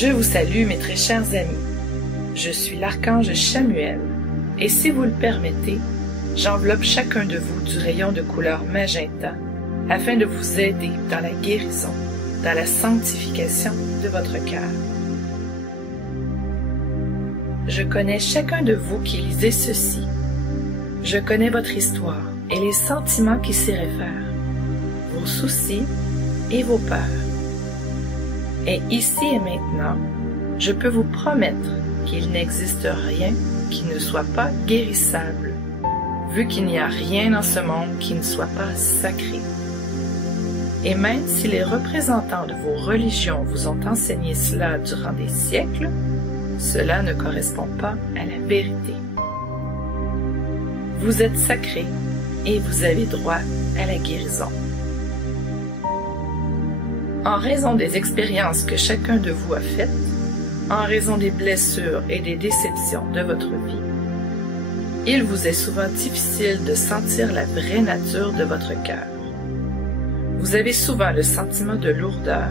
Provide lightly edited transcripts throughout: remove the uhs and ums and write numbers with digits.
Je vous salue, mes très chers amis. Je suis l'archange Chamuel, et si vous le permettez, j'enveloppe chacun de vous du rayon de couleur magenta, afin de vous aider dans la guérison, dans la sanctification de votre cœur. Je connais chacun de vous qui lisez ceci. Je connais votre histoire et les sentiments qui s'y réfèrent, vos soucis et vos peurs. Et ici et maintenant, je peux vous promettre qu'il n'existe rien qui ne soit pas guérissable, vu qu'il n'y a rien dans ce monde qui ne soit pas sacré. Et même si les représentants de vos religions vous ont enseigné cela durant des siècles, cela ne correspond pas à la vérité. Vous êtes sacré et vous avez droit à la guérison. En raison des expériences que chacun de vous a faites, en raison des blessures et des déceptions de votre vie, il vous est souvent difficile de sentir la vraie nature de votre cœur. Vous avez souvent le sentiment de lourdeur,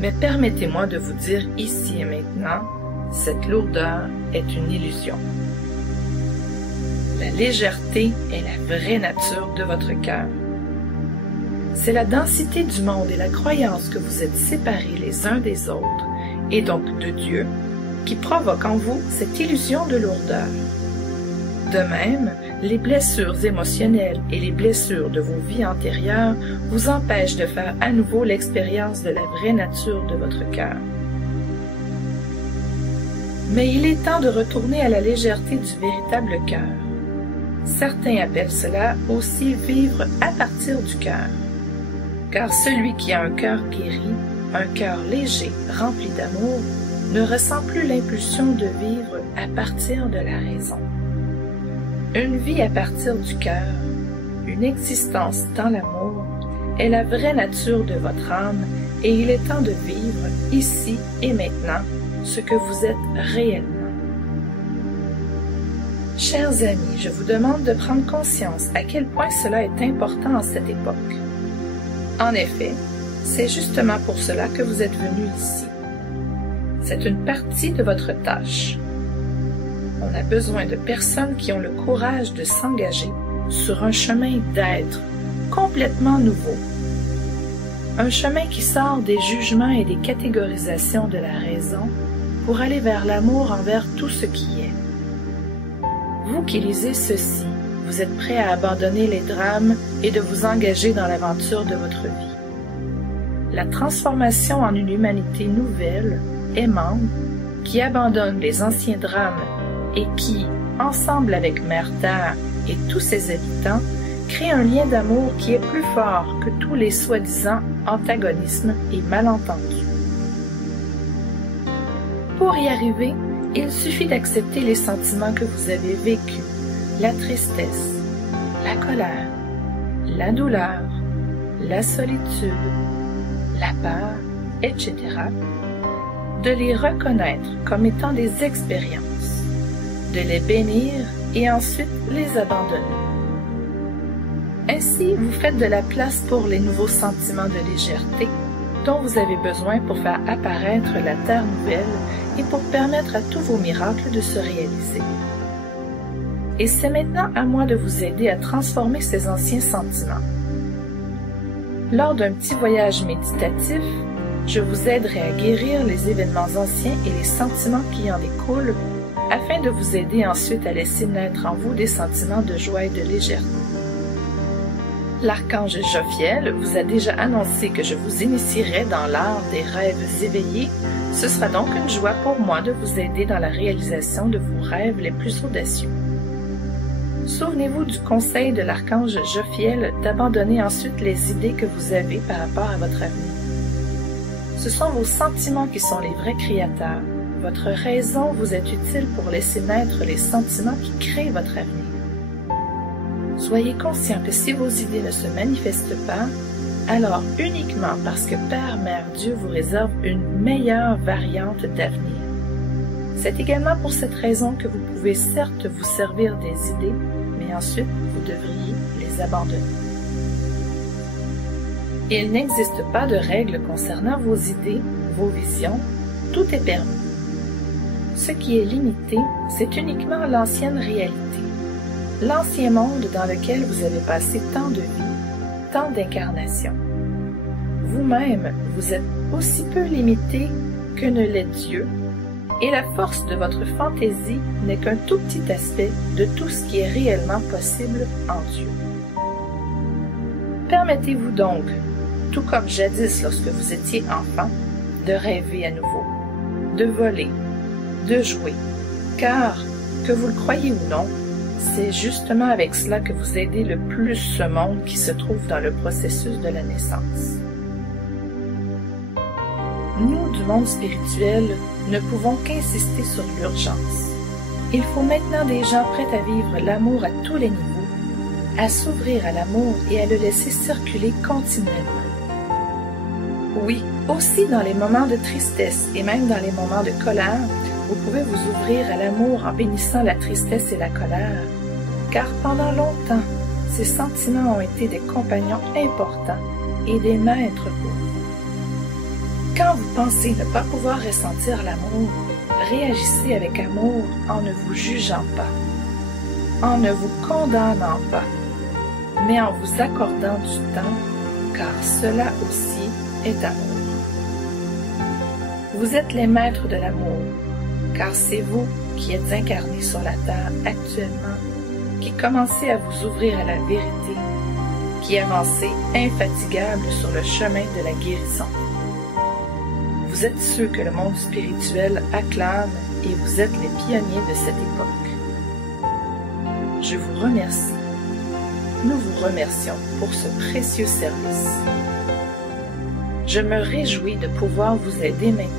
mais permettez-moi de vous dire ici et maintenant, cette lourdeur est une illusion. La légèreté est la vraie nature de votre cœur. C'est la densité du monde et la croyance que vous êtes séparés les uns des autres, et donc de Dieu, qui provoque en vous cette illusion de lourdeur. De même, les blessures émotionnelles et les blessures de vos vies antérieures vous empêchent de faire à nouveau l'expérience de la vraie nature de votre cœur. Mais il est temps de retourner à la légèreté du véritable cœur. Certains appellent cela aussi vivre à partir du cœur. Car celui qui a un cœur guéri, un cœur léger, rempli d'amour, ne ressent plus l'impulsion de vivre à partir de la raison. Une vie à partir du cœur, une existence dans l'amour, est la vraie nature de votre âme et il est temps de vivre ici et maintenant ce que vous êtes réellement. Chers amis, je vous demande de prendre conscience à quel point cela est important en cette époque. En effet, c'est justement pour cela que vous êtes venus ici. C'est une partie de votre tâche. On a besoin de personnes qui ont le courage de s'engager sur un chemin d'être complètement nouveau. Un chemin qui sort des jugements et des catégorisations de la raison pour aller vers l'amour envers tout ce qui est. Vous qui lisez ceci, vous êtes prêt à abandonner les drames et de vous engager dans l'aventure de votre vie. La transformation en une humanité nouvelle, aimante, qui abandonne les anciens drames et qui, ensemble avec Mère Terre et tous ses habitants, crée un lien d'amour qui est plus fort que tous les soi-disant antagonismes et malentendus. Pour y arriver, il suffit d'accepter les sentiments que vous avez vécus, la tristesse, la colère, la douleur, la solitude, la peur, etc., de les reconnaître comme étant des expériences, de les bénir et ensuite les abandonner. Ainsi, vous faites de la place pour les nouveaux sentiments de légèreté dont vous avez besoin pour faire apparaître la terre nouvelle et pour permettre à tous vos miracles de se réaliser. Et c'est maintenant à moi de vous aider à transformer ces anciens sentiments. Lors d'un petit voyage méditatif, je vous aiderai à guérir les événements anciens et les sentiments qui en découlent, afin de vous aider ensuite à laisser naître en vous des sentiments de joie et de légèreté. L'archange Jophiel vous a déjà annoncé que je vous initierai dans l'art des rêves éveillés. Ce sera donc une joie pour moi de vous aider dans la réalisation de vos rêves les plus audacieux. Souvenez-vous du conseil de l'archange Jophiel d'abandonner ensuite les idées que vous avez par rapport à votre avenir. Ce sont vos sentiments qui sont les vrais créateurs. Votre raison vous est utile pour laisser naître les sentiments qui créent votre avenir. Soyez conscient que si vos idées ne se manifestent pas, alors uniquement parce que Père, Mère, Dieu vous réserve une meilleure variante d'avenir. C'est également pour cette raison que vous pouvez certes vous servir des idées, mais ensuite vous devriez les abandonner. Il n'existe pas de règles concernant vos idées, vos visions Tout est permis. Ce qui est limité, c'est uniquement l'ancienne réalité, l'ancien monde dans lequel vous avez passé tant de vies, tant d'incarnations. Vous-même, vous êtes aussi peu limité que ne l'est Dieu, et la force de votre fantaisie n'est qu'un tout petit aspect de tout ce qui est réellement possible en Dieu. Permettez-vous donc, tout comme jadis lorsque vous étiez enfant, de rêver à nouveau, de voler, de jouer, car, que vous le croyez ou non, c'est justement avec cela que vous aidez le plus ce monde qui se trouve dans le processus de la naissance. Nous, du monde spirituel, ne pouvons qu'insister sur l'urgence. Il faut maintenant des gens prêts à vivre l'amour à tous les niveaux, à s'ouvrir à l'amour et à le laisser circuler continuellement. Oui, aussi dans les moments de tristesse et même dans les moments de colère, vous pouvez vous ouvrir à l'amour en bénissant la tristesse et la colère, car pendant longtemps, ces sentiments ont été des compagnons importants et des maîtres pour vous. Quand vous pensez ne pas pouvoir ressentir l'amour, réagissez avec amour en ne vous jugeant pas, en ne vous condamnant pas, mais en vous accordant du temps, car cela aussi est amour. Vous êtes les maîtres de l'amour, car c'est vous qui êtes incarnés sur la terre actuellement, qui commencez à vous ouvrir à la vérité, qui avancez infatigables sur le chemin de la guérison. Vous êtes ceux que le monde spirituel acclame et vous êtes les pionniers de cette époque. Je vous remercie. Nous vous remercions pour ce précieux service. Je me réjouis de pouvoir vous aider maintenant.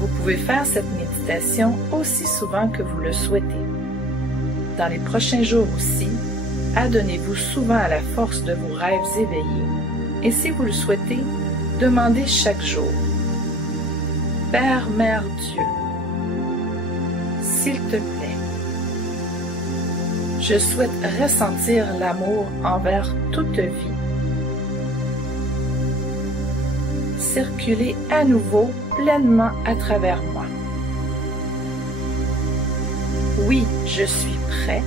Vous pouvez faire cette méditation aussi souvent que vous le souhaitez. Dans les prochains jours aussi, adonnez-vous souvent à la force de vos rêves éveillés et si vous le souhaitez, demandez chaque jour. Père, Mère, Dieu, s'il te plaît, je souhaite ressentir l'amour envers toute vie. Circuler à nouveau pleinement à travers moi. Oui, je suis prêt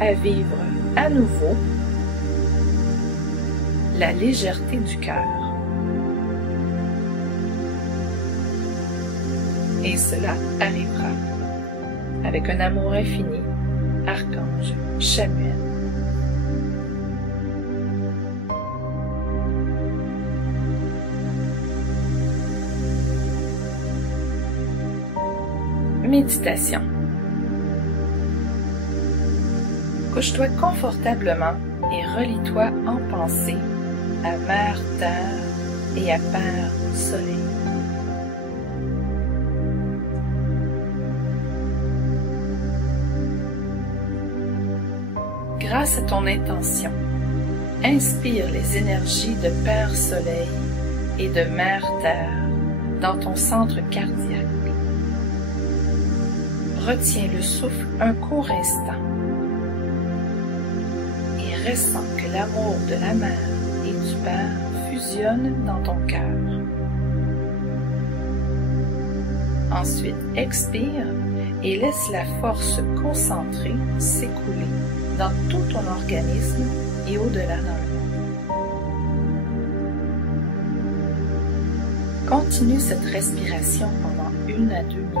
à vivre à nouveau la légèreté du cœur. Et cela arrivera avec un amour infini, Archange Chamuel. Méditation. Couche-toi confortablement et relie-toi en pensée à Mère Terre et à Père Soleil. Grâce à ton intention, inspire les énergies de Père Soleil et de Mère Terre dans ton centre cardiaque. Retiens le souffle un court instant et ressens que l'amour de la Mère et du Père fusionne dans ton cœur. Ensuite, expire et laisse la force concentrée s'écouler dans tout ton organisme et au-delà dans le monde. Continue cette respiration pendant 1 à 2 minutes.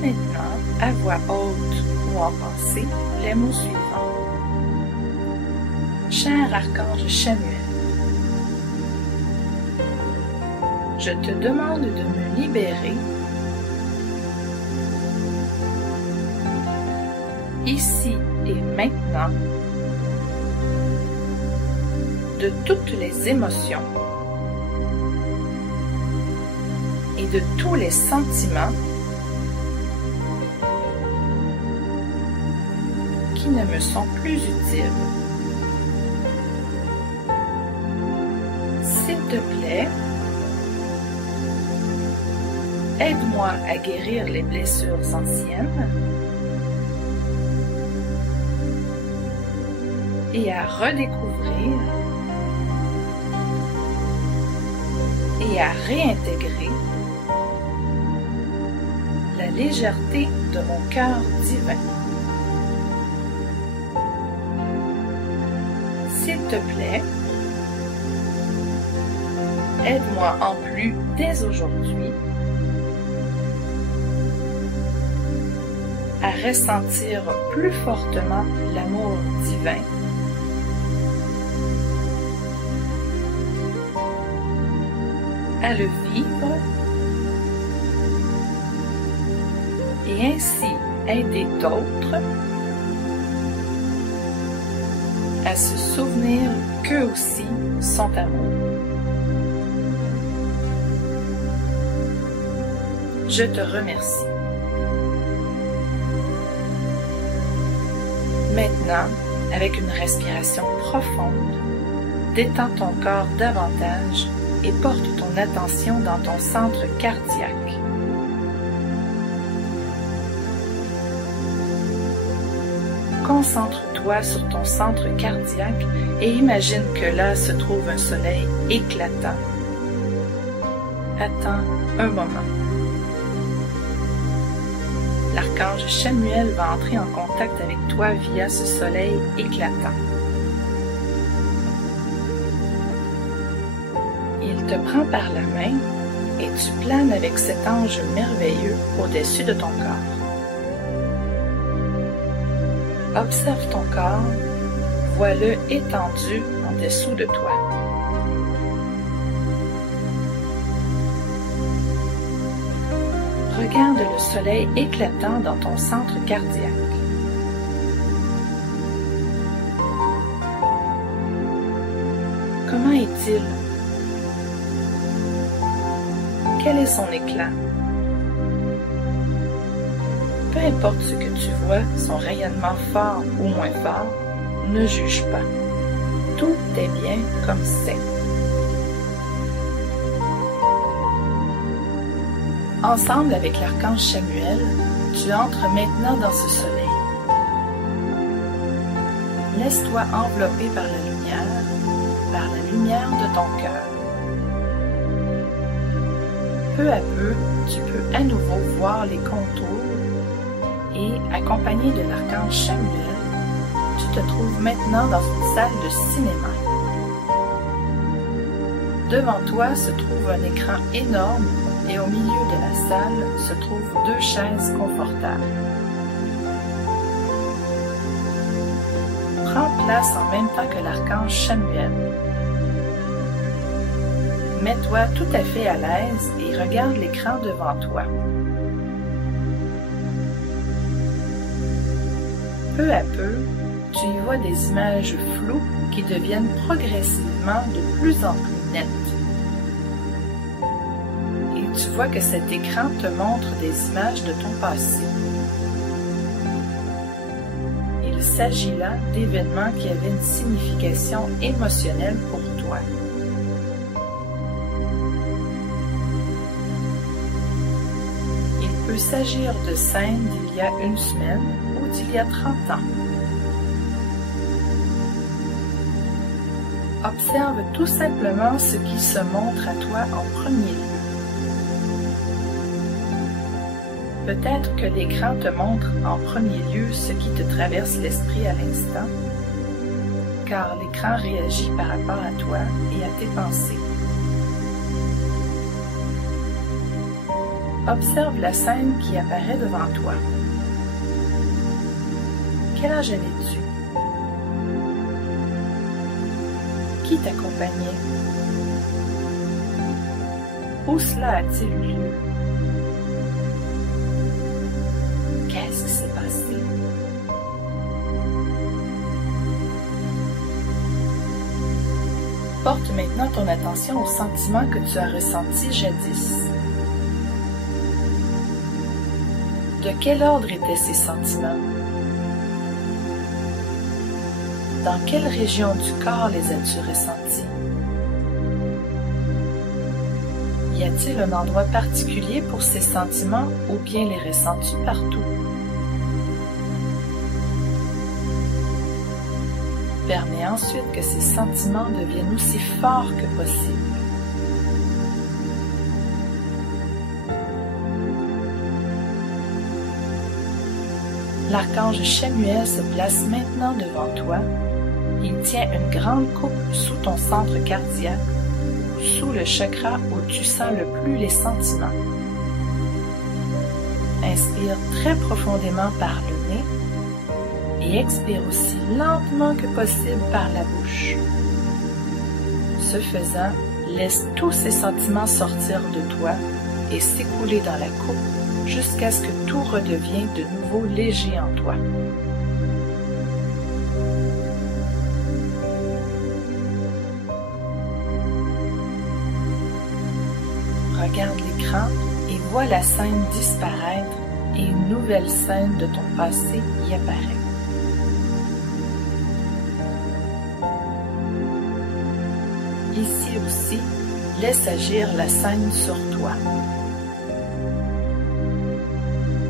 maintenant, à voix haute ou en pensée, les mots suivants. Cher archange Chamuel, je te demande de me libérer ici et maintenant de toutes les émotions et de tous les sentiments qui ne me sont plus utiles. S'il te plaît, aide-moi à guérir les blessures anciennes et à redécouvrir et à réintégrer la légèreté de mon cœur divin. S'il te plaît, aide-moi en plus dès aujourd'hui à ressentir plus fortement l'amour divin à le vivre et ainsi aider d'autres à se souvenir qu'eux aussi sont amour. Je te remercie. Maintenant, avec une respiration profonde, détends ton corps davantage et porte ton attention dans ton centre cardiaque. Concentre-toi sur ton centre cardiaque et imagine que là se trouve un soleil éclatant. Attends un moment. L'archange Chamuel va entrer en contact avec toi via ce soleil éclatant. Il te prend par la main et tu planes avec cet ange merveilleux au-dessus de ton corps. Observe ton corps, vois-le étendu en dessous de toi. Regarde le soleil éclatant dans ton centre cardiaque. Comment est-il? Quel est son éclat? Peu importe ce que tu vois, son rayonnement fort ou moins fort, ne juge pas. Tout est bien comme c'est. Ensemble avec l'archange Chamuel, tu entres maintenant dans ce soleil. Laisse-toi envelopper par la lumière de ton cœur. Peu à peu, tu peux à nouveau voir les contours et, accompagné de l'archange Chamuel, tu te trouves maintenant dans une salle de cinéma. Devant toi se trouve un écran énorme et au milieu de la salle se trouvent 2 chaises confortables. Prends place en même temps que l'archange Chamuel. Mets-toi tout à fait à l'aise et regarde l'écran devant toi. Peu à peu, tu y vois des images floues qui deviennent progressivement de plus en plus nettes. Et tu vois que cet écran te montre des images de ton passé. Il s'agit là d'événements qui avaient une signification émotionnelle pour toi. Il peut s'agir de scènes d'il y a une semaine ou d'il y a 30 ans. Observe tout simplement ce qui se montre à toi en premier lieu. Peut-être que l'écran te montre en premier lieu ce qui te traverse l'esprit à l'instant, car l'écran réagit par rapport à toi et à tes pensées. Observe la scène qui apparaît devant toi. Quel âge avais-tu? Qui t'accompagnait? Où cela a-t-il eu lieu? Qu'est-ce qui s'est passé? Porte maintenant ton attention aux sentiments que tu as ressentis jadis. De quel ordre étaient ces sentiments? Dans quelle région du corps les as-tu ressentis? Y a-t-il un endroit particulier pour ces sentiments ou bien les ressens-tu partout? Permets ensuite que ces sentiments deviennent aussi forts que possible. L'archange Chamuel se place maintenant devant toi. Il tient une grande coupe sous ton centre cardiaque, sous le chakra où tu sens le plus les sentiments. Inspire très profondément par le nez et expire aussi lentement que possible par la bouche. Ce faisant, laisse tous ces sentiments sortir de toi et s'écouler dans la coupe jusqu'à ce que tout redevienne de nouveau léger en toi. Regarde l'écran et vois la scène disparaître et une nouvelle scène de ton passé y apparaît. Ici aussi, laisse agir la scène sur toi.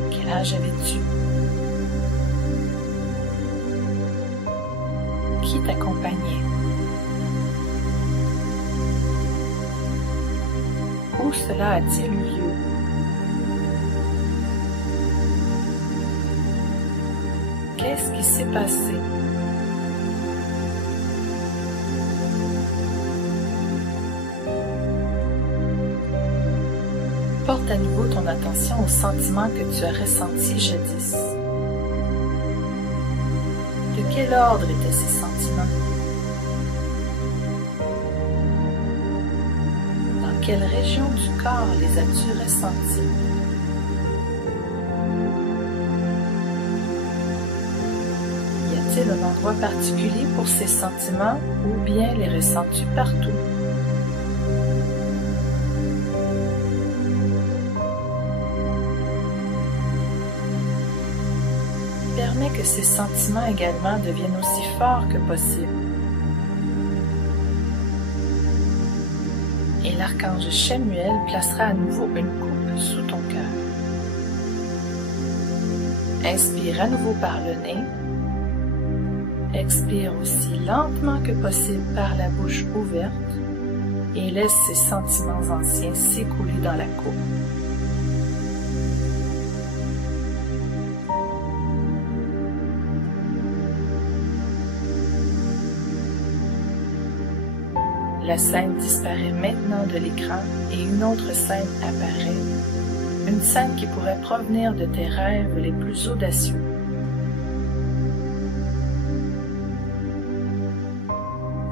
Quel âge avais-tu? Qui t'accompagnait? Où cela a-t-il eu lieu? Qu'est-ce qui s'est passé? Porte à nouveau ton attention aux sentiments que tu as ressentis jadis. De quel ordre étaient ces sentiments? Dans quelle région du corps les as-tu ressentis? Y a-t-il un endroit particulier pour ces sentiments ou bien les ressens-tu partout? Permets que ces sentiments également deviennent aussi forts que possible. Et l'archange Chamuel placera à nouveau une coupe sous ton cœur. Inspire à nouveau par le nez. Expire aussi lentement que possible par la bouche ouverte et laisse ces sentiments anciens s'écouler dans la coupe. La scène disparaît maintenant de l'écran et une autre scène apparaît, une scène qui pourrait provenir de tes rêves les plus audacieux.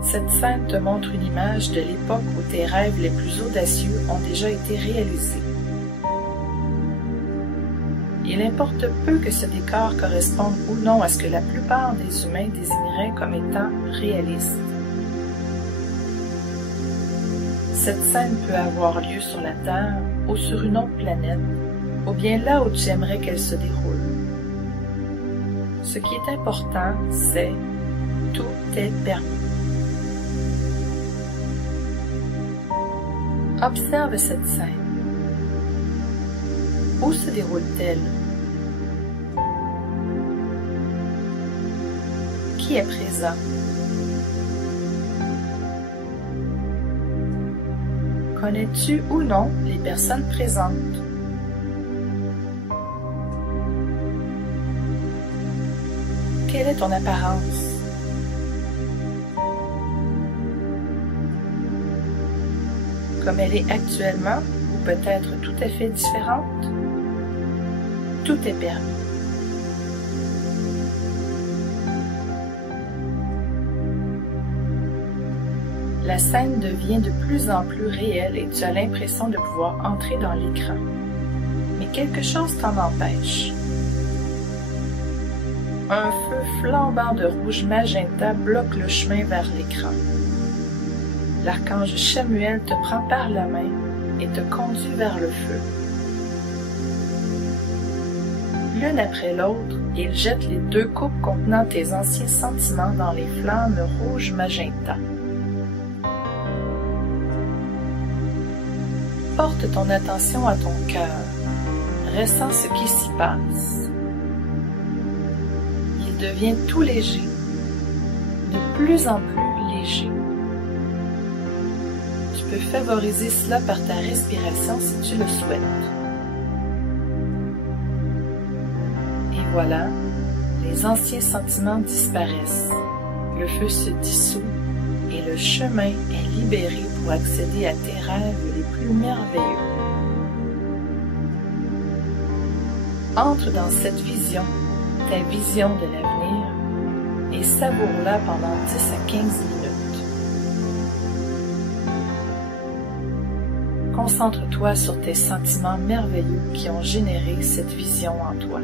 Cette scène te montre une image de l'époque où tes rêves les plus audacieux ont déjà été réalisés. Il importe peu que ce décor corresponde ou non à ce que la plupart des humains désigneraient comme étant réaliste. Cette scène peut avoir lieu sur la Terre ou sur une autre planète, ou bien là où tu aimerais qu'elle se déroule. Ce qui est important, c'est tout est permis. Observe cette scène. Où se déroule-t-elle? Qui est présent? Connais-tu ou non les personnes présentes? Quelle est ton apparence? Comme elle est actuellement ou peut être tout à fait différente? Tout est permis. La scène devient de plus en plus réelle et tu as l'impression de pouvoir entrer dans l'écran. Mais quelque chose t'en empêche. Un feu flambant de rouge magenta bloque le chemin vers l'écran. L'archange Chamuel te prend par la main et te conduit vers le feu. L'une après l'autre, il jette les 2 coupes contenant tes anciens sentiments dans les flammes rouge magenta. Porte ton attention à ton cœur. Ressens ce qui s'y passe. Il devient tout léger, de plus en plus léger. Tu peux favoriser cela par ta respiration si tu le souhaites. Et voilà, les anciens sentiments disparaissent, le feu se dissout et le chemin est libéré pour accéder à tes rêves les plus merveilleux. Entre dans cette vision, ta vision de l'avenir, et savoure-la pendant 10 à 15 minutes. Concentre-toi sur tes sentiments merveilleux qui ont généré cette vision en toi.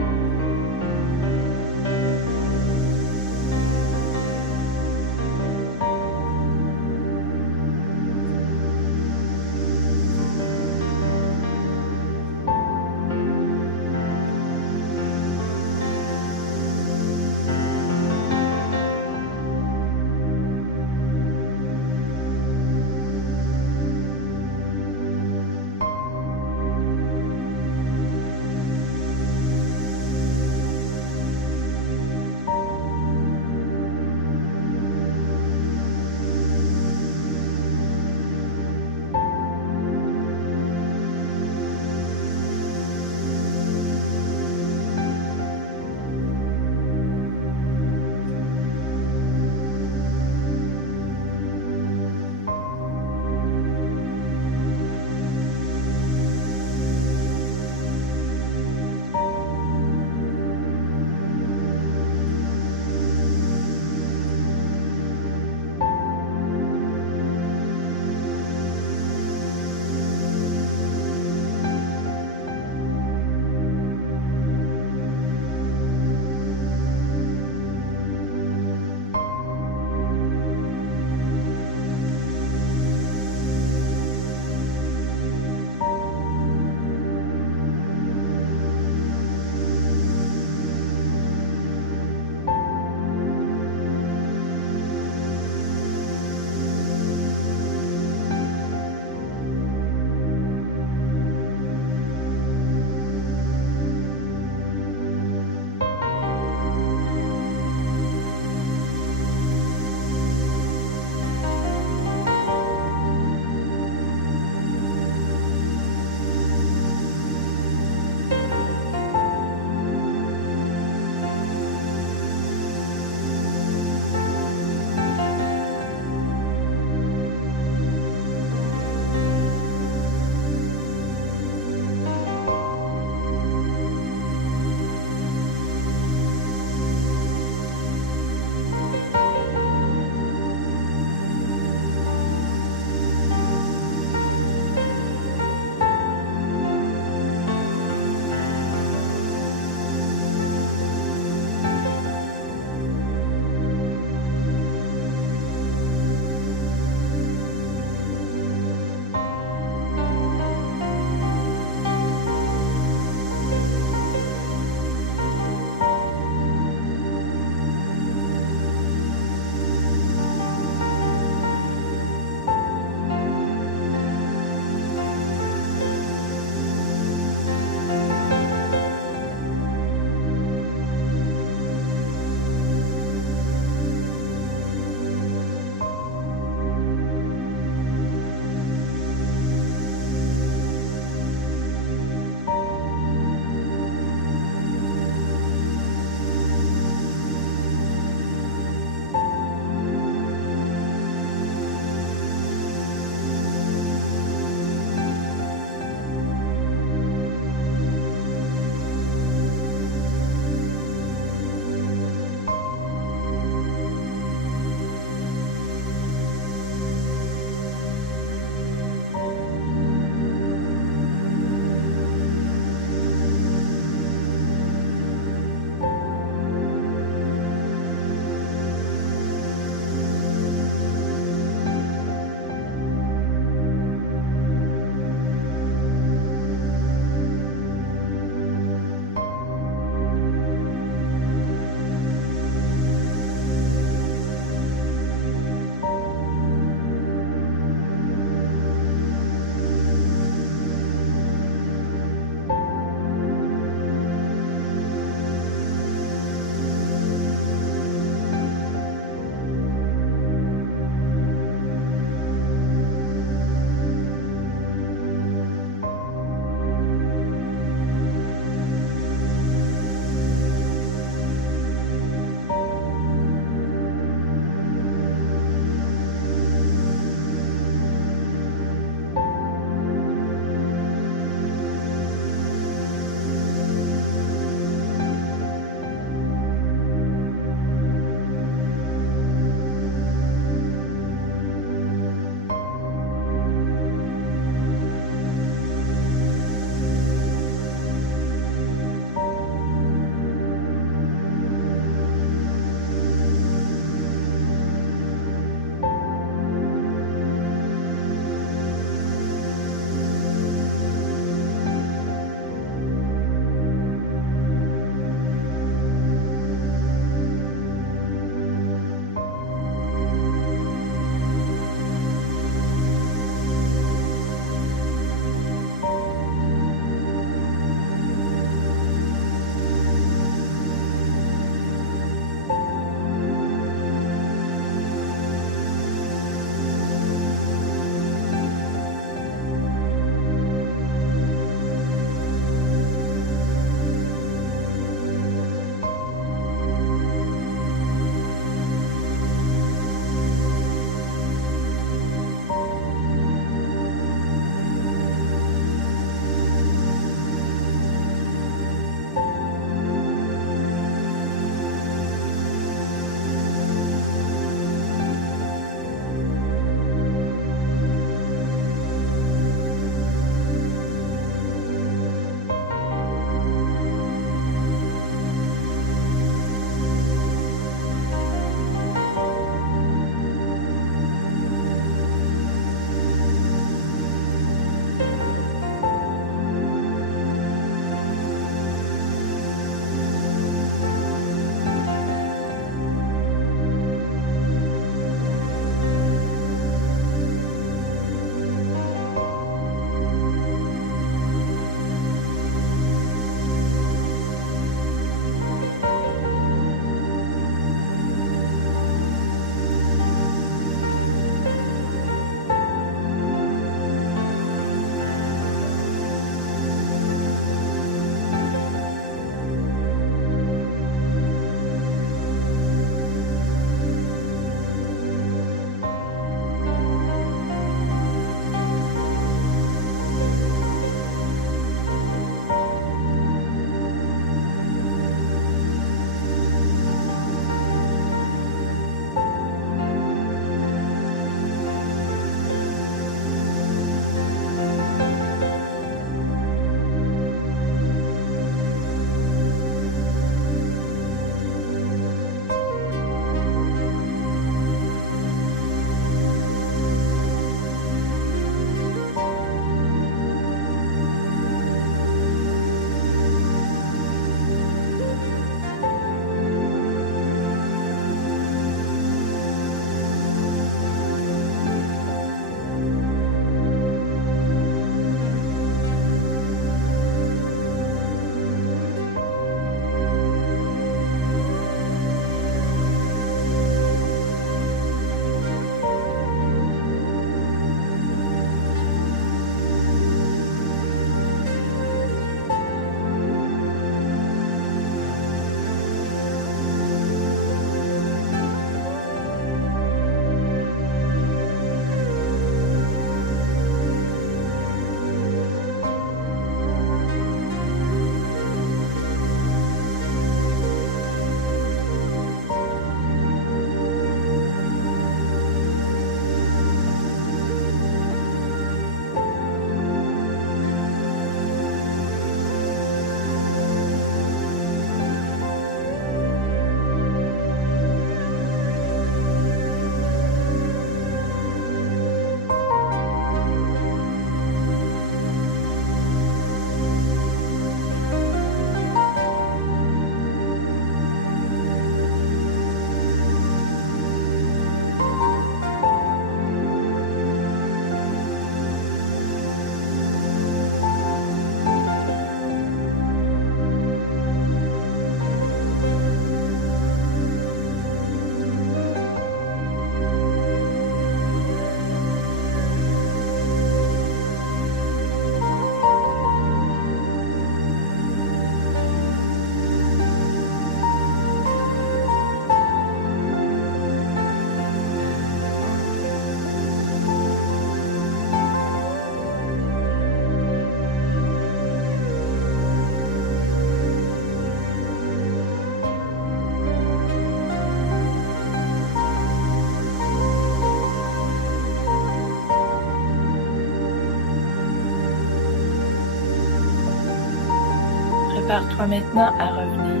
Prépare-toi maintenant à revenir.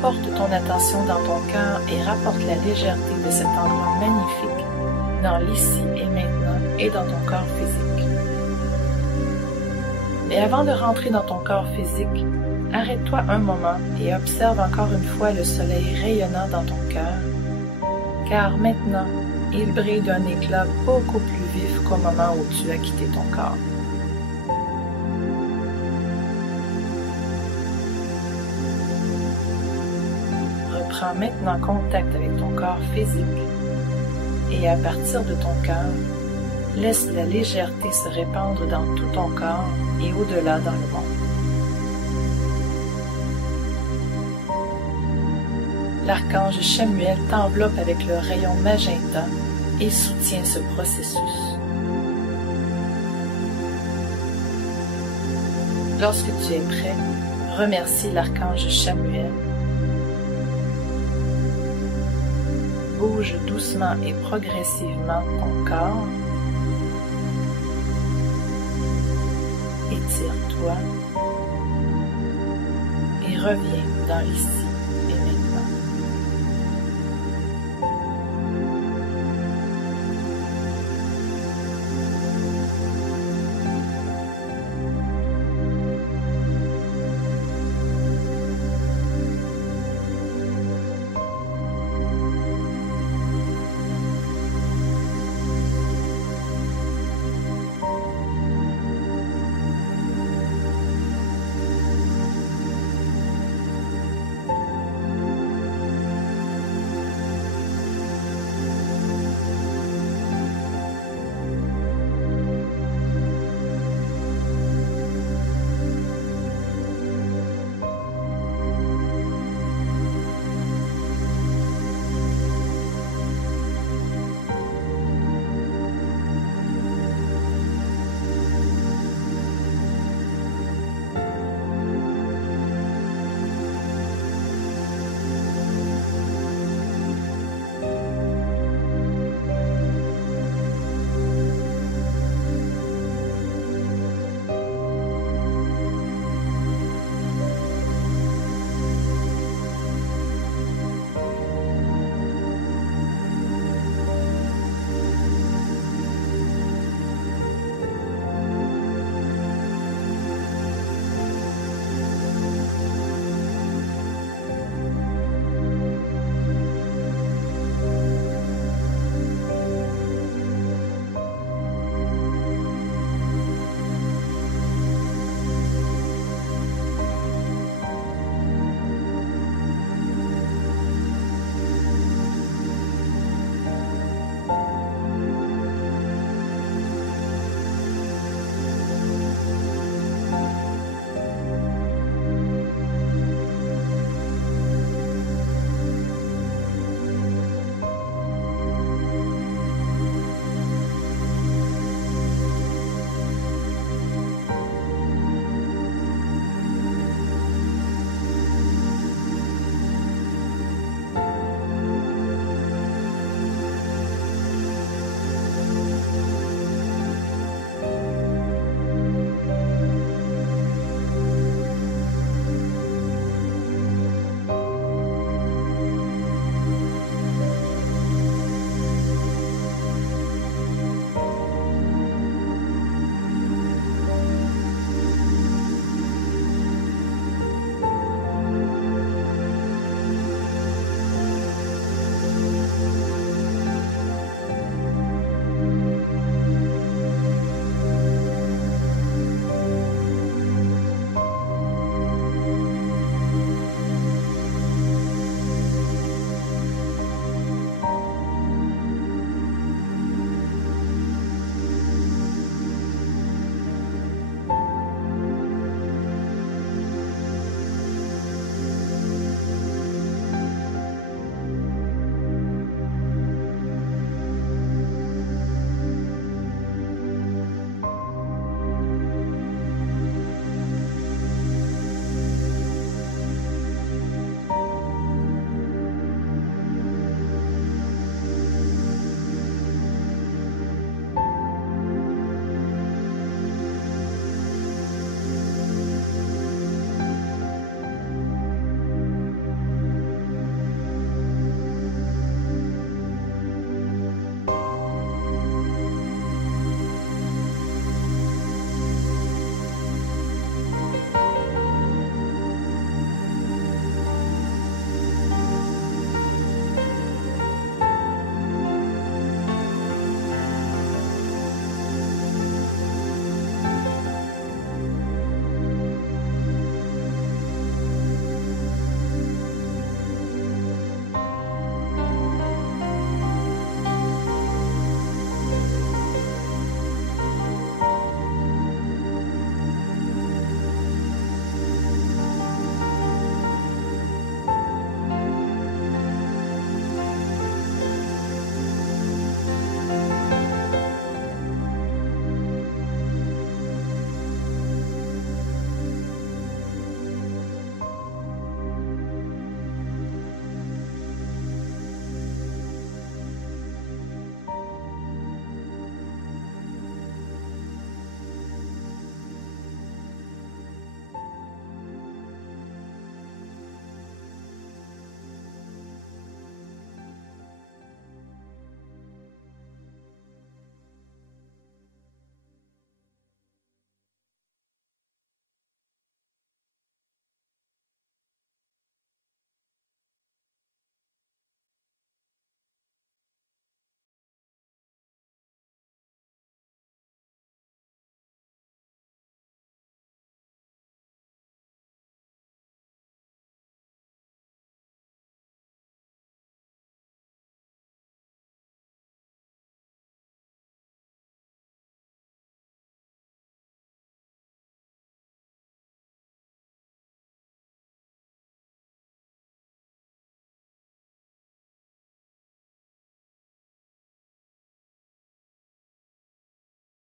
Porte ton attention dans ton cœur et rapporte la légèreté de cet endroit magnifique dans l'ici et maintenant et dans ton corps physique. Mais avant de rentrer dans ton corps physique, arrête-toi un moment et observe encore une fois le soleil rayonnant dans ton cœur, car maintenant, il brille d'un éclat beaucoup plus vif qu'au moment où tu as quitté ton corps. Reprends maintenant contact avec ton corps physique et à partir de ton cœur, laisse la légèreté se répandre dans tout ton corps et au-delà dans le monde. L'archange Chamuel t'enveloppe avec le rayon magenta et soutient ce processus. Lorsque tu es prêt, remercie l'archange Chamuel. Bouge doucement et progressivement ton corps. Étire-toi et reviens dans l'ici.